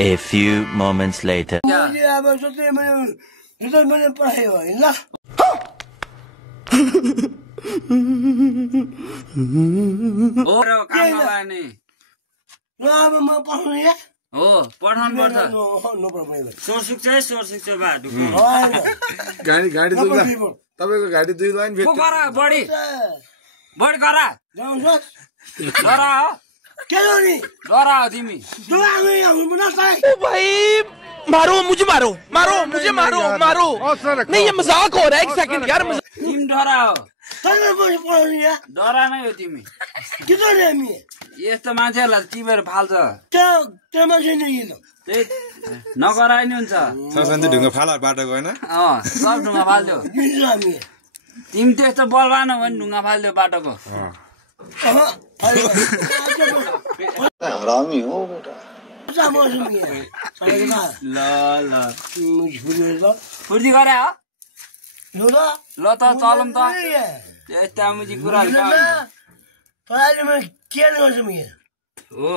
A few moments later. गाडी 2 line भेट्यो बढी गरा गरा हो गरा हो तिमी भाई मारो मुझे मारो नहीं ये मजाक हो रहा है 1 सेकंड यार तिमी डरा हो डरा नै हो तिमी यस्तो मान्छेहरुलाई टिपेर फाल्छ नगराइ नि हुन्छ ससन्ती ढुङ्गा फाला बाटोको हैन सब ढुङ्गा फाल्दियो तिमी त्यस्तो बलवान हो भने ढुङ्गा फाल्दियो बाटोको हरामी हो बेटा ल फुर्ती गरे हो ल त चलौँ त त्यस्ता मुजी कुरा हो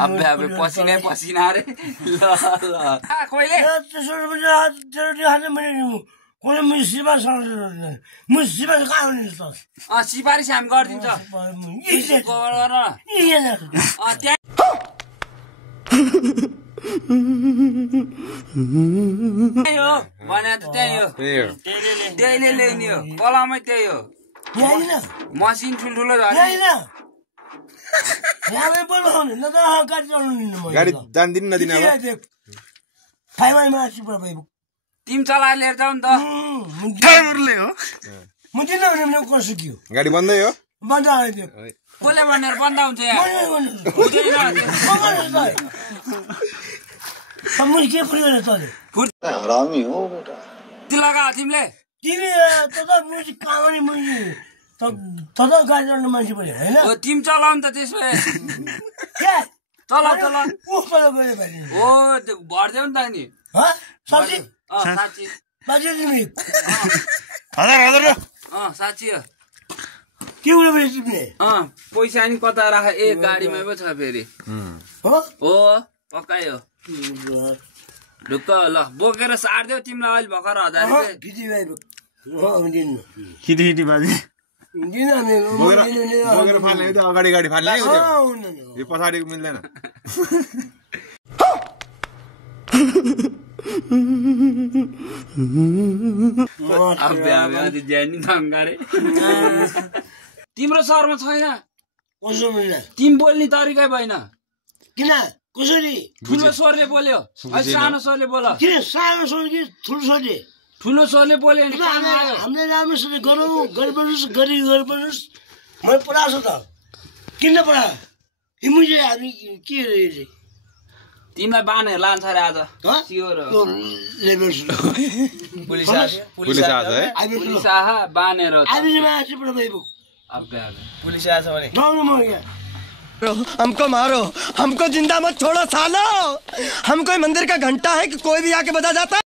अबे पसिना रे ल कहिले सिफारिस हामी गरिदिन्छ भने त त्यही हो त्यहीले ल्याउने हो कलमै त्यही हो मसिन ठुल्ठुलो गाडी जान्दिन नदिन अब तिमी चलाएर लिएर जाऊ नि त ड्राइभरले हो गाडी बन्दै हो कसले भनेर बन्द हुन्छ यहाँ हरामी हो बेटा लगा तिमीले तिमी चलाउ नि त त्यसो चला हो भरिदेऊ नि त नि साँच्ची साँच्ची हो पैसा नि कता राख गाडीमै पो छ फेरि हो पक्कै हो ढुक्क ल बोकेर सार्देऊ तिमीलाई अहिले भर्खर 1000 बोकेर फाल्ने अगाडि गाडी फाल्ने यो पछाडिको मिल्दैन तिम्रो शर्म छैन तिमी बोल्ने तरिकै भएन किन कसरी ठुलो स्वरले बोल्यो सानो स्वरले बोल सानो स्वर कि ठुलो स्वरले ठुलो स्वरले बोल्यो भने काम आयो हामीले राम्रोसँग गरौँ गरिबनुस् मैले पढाएको त किन पढा मुझे हामी के तिमीलाई बानेर लान्छ अरे आज पुलिस आज है पुलिस आहा बानेर पुलिस आएछ भने हमको मारो हमको जिंदा मत छोड़ो सालो हम कोई मंदिर का घंटा है कि कोई भी आके बजा जाता है।